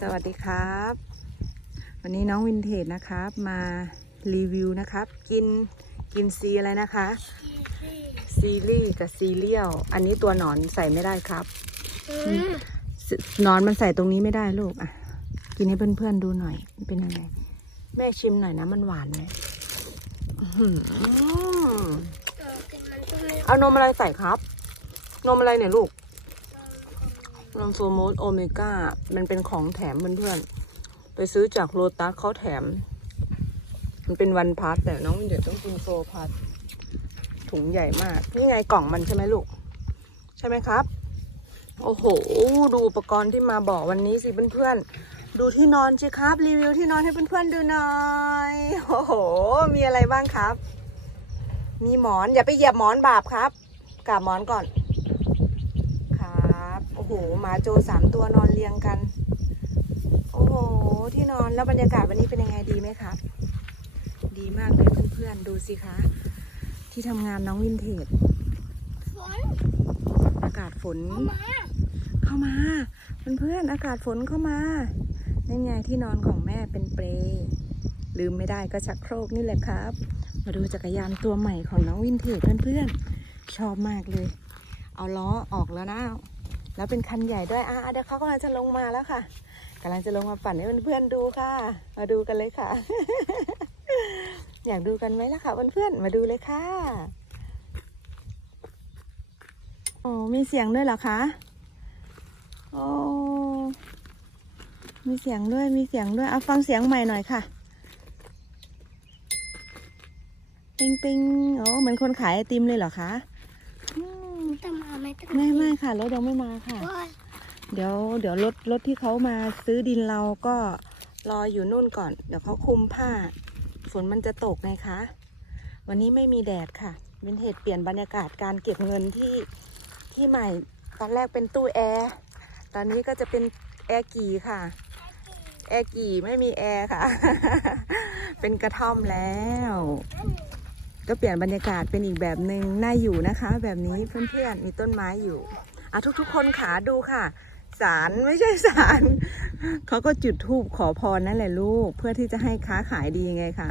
สวัสดีครับ วันนี้น้องวินเทจนะครับ มารีวิวนะครับ กินกินซีอะไรนะคะ ซีรีส์กับซีเรียลอันนี้ตัวหนอนใส่ไม่ได้ครับหนอนมันใส่ตรงนี้ไม่ได้ลูกอะ กินให้เพื่อนๆดูหน่อยมันเป็นยังไงแม่ชิมหน่อยนะมันหวานไหมเอานมอะไรใส่ครับ นมอะไรเนี่ยลูก นมโฟโมสโอเมก้า มันเป็นของแถมเพื่อนๆ ไปซื้อจากโลตัสเขาแถม มันเป็นวันพัทแต่น้องเดี๋ยวต้องกินโฟพัทถุงใหญ่มาก นี่ไงกล่องมันใช่ไหมลูก ใช่ไหมครับ โอ้โห ดูอุปกรณ์ที่มาบอกวันนี้สิเพื่อนๆ ดูที่นอนสิครับ รีวิวที่นอนให้เพื่อนๆดูหน่อย โอ้โห มีอะไรบ้างครับ มีหมอนอย่าไปเหยียบหมอนบาปครับกราบหมอนก่อน โอ้โหหมาโจสามตัวนอนเรียงกัน โอ้โห ที่นอนแล้วบรรยากาศวันนี้เป็นยังไงดีไหมครับ ดีมากเลยเพื่อนๆ ดูสิคะ ที่ทำงานน้องวินเทจฝนอากาศฝนเข้ามาเข้ามา เพื่อนๆ อากาศฝนเข้ามานั่นไงที่นอนของแม่เป็นเปลลืมไม่ได้ก็ชักโครกนี่แหละครับ มาดูจักรยานตัวใหม่ของน้องวินเทจเพื่อนๆ ชอบมากเลย เอาล้อออกแล้วนะ แล้วเป็นคันใหญ่ด้วยอะเดี๋ยวเขากำลังจะลงมาแล้วค่ะกำลังจะลงมาปั่นให้เพื่อนๆดูค่ะ มาดูกันเลยค่ะ อยากดูกันไหมล่ะคะเพื่อนๆมาดูเลยค่ะโอ้มีเสียงด้วยเหรอคะโอ้มีเสียงด้วยมีเสียงด้วยเอาฟังเสียงใหม่หน่อยค่ะปิงปิงโอ้เหมือนคนขายไอติมเลยเหรอคะ จะมาไหมตั้งไม่ไม่ค่ะรถยังไม่มาค่ะ ว่าเดี๋ยวเดี๋ยวรถรถที่เขามาซื้อดินเราก็รออยู่นู่นก่อน เดี๋ยวเขาคลุมผ้า ฝนมันจะตกไงคะ วันนี้ไม่มีแดดค่ะวินเทจเปลี่ยนบรรยากาศการเก็บเงินที่ที่ใหม่ ตอนแรกเป็นตู้แอร์ตอนนี้ก็จะเป็นแอร์กี่ค่ะ แอร์กี่ไม่มีแอร์ค่ะ เป็นกระท่อมแล้ว ก็เปลี่ยนบรรยากาศเป็นอีกแบบหนึ่งน่าอยู่นะคะ แบบนี้เพื่อนๆมีต้นไม้อยู่อะทุกๆ คนขาดูค่ะสารไม่ใช่สารเขาก็จุดธูปขอพรนั่นแหละลูก เพื่อที่จะให้ค้าขายดีไงค่ะ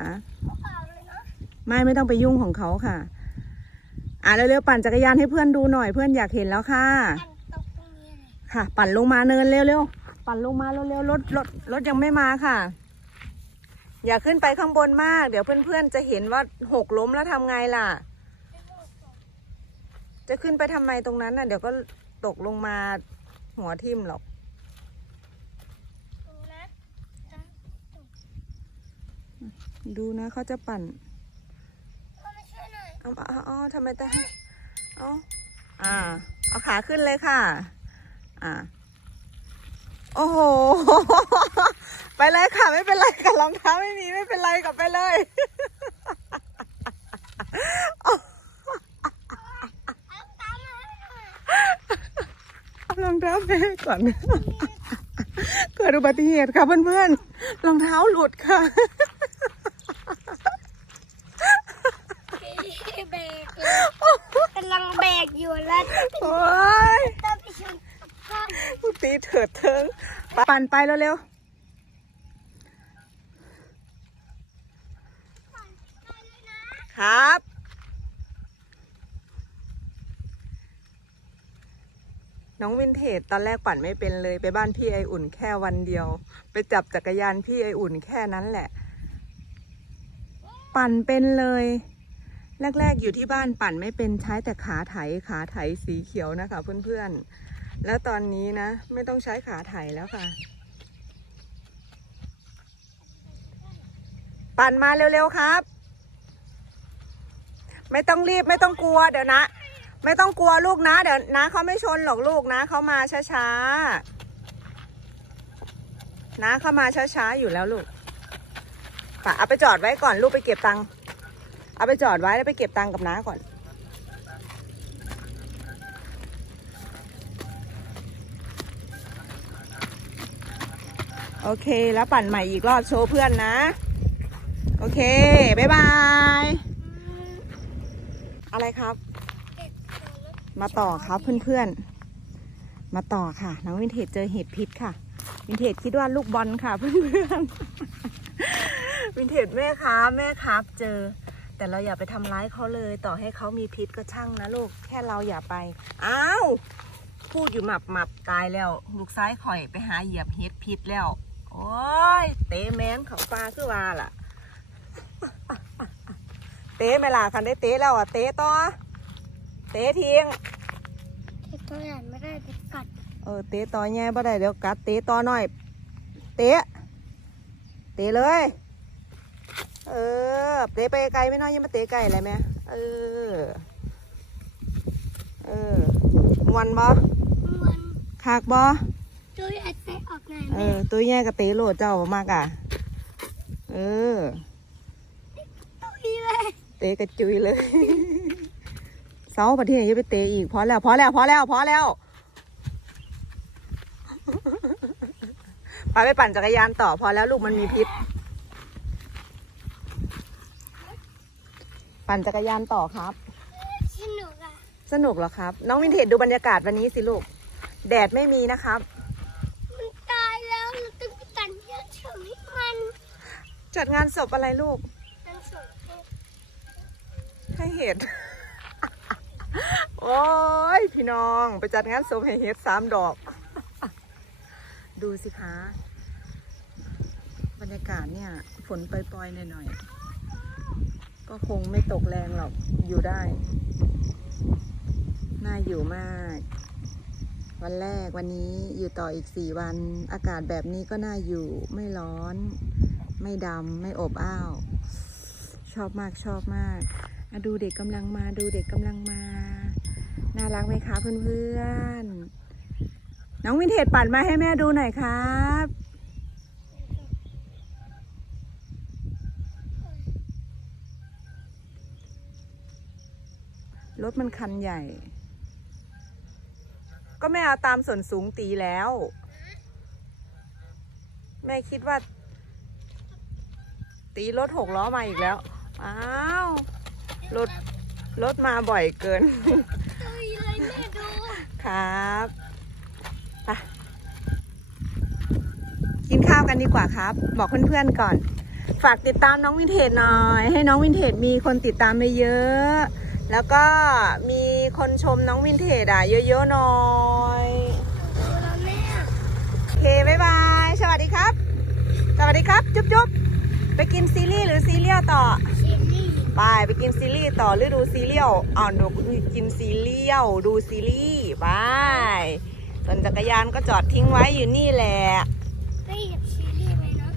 ไม่ไม่ต้องไปยุ่งของเขาค่ะ อะเร็วๆปั่นจักรยานให้เพื่อนดูหน่อยเพื่อนอยากเห็นแล้วค่ะ ค่ะ ปั่นลงมาเนินเร็วๆปั่นลงมาเร็วๆรถรถรถยังไม่มาค่ะ อย่าขึ้นไปข้างบนมาก เดี๋ยวเพื่อนๆจะเห็นว่าหกล้มแล้วทำไงล่ะ จะขึ้นไปทำไมตรงนั้นน่ะ เดี๋ยวก็ตกลงมาหัวทิ่มหรอก ดูนะเขาจะปั่นพ่อมาช่วยหน่อยเอาเอาเอาทำไมแต่ให้เอาอ่า เอาขาขึ้นเลยค่ะ อ่า โอ้โห ไปเลยค่ะ ไม่เป็นไรกับรองเท้าไม่มีไม่เป็นไรกับไปเลย รองเท้าไปให้ก่อน เกิดอุบัติเหตุค่ะเพื่อนๆ รองเท้าหลุดค่ะ แบกเลยกำลังแบกอยู่แล้ว โอ้ย ต้องไปชนกับข้าง ตีเถิดเทิง ปั่นไปเร็วๆครับ น้องวินเทจตอนแรกปั่นไม่เป็นเลย ไปบ้านพี่ไออุ่นแค่วันเดียว ไปจับจักรยานพี่ไออุ่นแค่นั้นแหละ ปั่นเป็นเลย แรก ๆ อยู่ที่บ้านปั่นไม่เป็นใช้แต่ขาไถขาไถสีเขียวนะคะ เพื่อนๆ แล้วตอนนี้นะ ไม่ต้องใช้ขาไถแล้วค่ะ ปั่นมาเร็วๆครับ ไม่ต้องรีบไม่ต้องกลัวเดี๋ยวนะ ไม่ต้องกลัวลูกนะ เดี๋ยวนะเขาไม่ชนหรอกลูกนะเขามาช้าๆนะเขามาช้าๆอยู่แล้วลูกป่ะเอาไปจอดไว้ก่อนลูกไปเก็บตังค์เอาไปจอดไว้แล้วไปเก็บตังค์กับน้าก่อน โอเค แล้วปั่นใหม่อีกรอบโชว์เพื่อนนะ โอเค บ๊ายบาย อะไรครับ มาต่อครับเพื่อนๆ มาต่อค่ะ น้องวินเทจเจอเห็ดพิษค่ะ วินเทจคิดว่าลูกบอลค่ะเพื่อนๆ วินเทจแม่ค้าแม่ครับเจอ แต่เราอย่าไปทำร้ายเขาเลย ต่อให้เขามีพิษก็ช่างนะลูก แค่เราอย่าไป อ้าวพูดอยู่หมับหมับตายแล้ว ลูกซ้ายข่อยไปหาเหยียบเฮ็ดพิษแล้ว โอ้ย เตะแมนเขาปลาคือว่าล่ะ เตะไม่ล่ะคันได้เตะแล้วอะ เตะต่อ เตะทิ้งเห็ดตัวใหญ่ไม่ได้จะกัด เออ เตะต่อแง่บ่ได้เดี๋ยวกัด เตะต่อหน่อย เตะ เตะเลย เออ เตะไปไกลไม่น้อยอยังมาเตะไกลอะไรไหมเออ เออมวนบ่มันคากบ่ตัวใหญ่ไปออกไหน เอแม่อตัวแย่กับเตะโหลดเจ้ามากอะ เออตัวเลยเตะกระจุยเลย เสาประเทศยังไปเตะอีกพอแล้วพอแล้วพอแล้วพอแล้วไปไปปั่นจักรยานต่อพอแล้วลูกมันมีพิษ ปั่นจักรยานต่อครับ สนุกอะสนุกเหรอครับ น้องวินเทจดูบรรยากาศวันนี้สิลูก แดดไม่มีนะครับ มันตายแล้วเราต้องไปตัดเยื่อเฉยมัน จั ดงานศพอะไรลูกมันสวยให้ให้เห็ด โอ้ยพี่น้องไปจัดงานศพให้เห็ดสามดอก ดูสิคะ บรรยากาศเนี่ย ฝนปล่อยๆหน่อยๆ ก็คงไม่ตกแรงหรอก อยู่ได้ น่าอยู่มากวันแรกวันนี้อยู่ต่ออีกสี่วัน อากาศแบบนี้ก็น่าอยู่ไม่ร้อน ไม่ดำไม่อบอ้าว ชอบมากชอบมากอะดูเด็กกำลังมาดูเด็กกำลังมา น่ารักไหมคะเพื่อนๆ น้องวินเทจปั่นมาให้แม่ดูหน่อยครับรถมันคันใหญ่ ก็แม่เอาตามส่วนสูงตีแล้ว แม่คิดว่า ตีรถหกล้อมาอีกแล้ว อ้าว รถ รถมาบ่อยเกินเลยแม่ดูครับไปกินข้าวกันดีกว่าครับ บอกเพื่อนๆก่อน ฝากติดตามน้องวินเทจหน่อย ให้น้องวินเทจมีคนติดตามไปเยอะ แล้วก็มีคนชมน้องวินเทจอะเยอะๆหน่อย ดูแล้วแม่ โอเค บ๊ายบาย สวัสดีครับ สวัสดีครับ จุ๊บจุ๊บ ไปกินซีรีส์หรือซีเรียลต่อชิลลี่ไปไปกินซีรีส์ต่อหรือดูซีเรียลอ่าวดูกินซีเรียลดูซีรีส์ไปส่วนจักรยานก็จอดทิ้งไว้อยู่นี่แหละได้เห็นชิลลี่ไหมเนาะ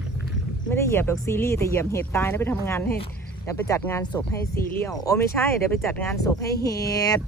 ไม่ได้เหยียบดอกซีรีส์แต่เหยียบเห็ดตายแล้วไปทำงานให้เดี๋ยวไปจัดงานศพให้ซีเรียลโอ้ไม่ใช่เดี๋ยวไปจัดงานศพให้เห็ด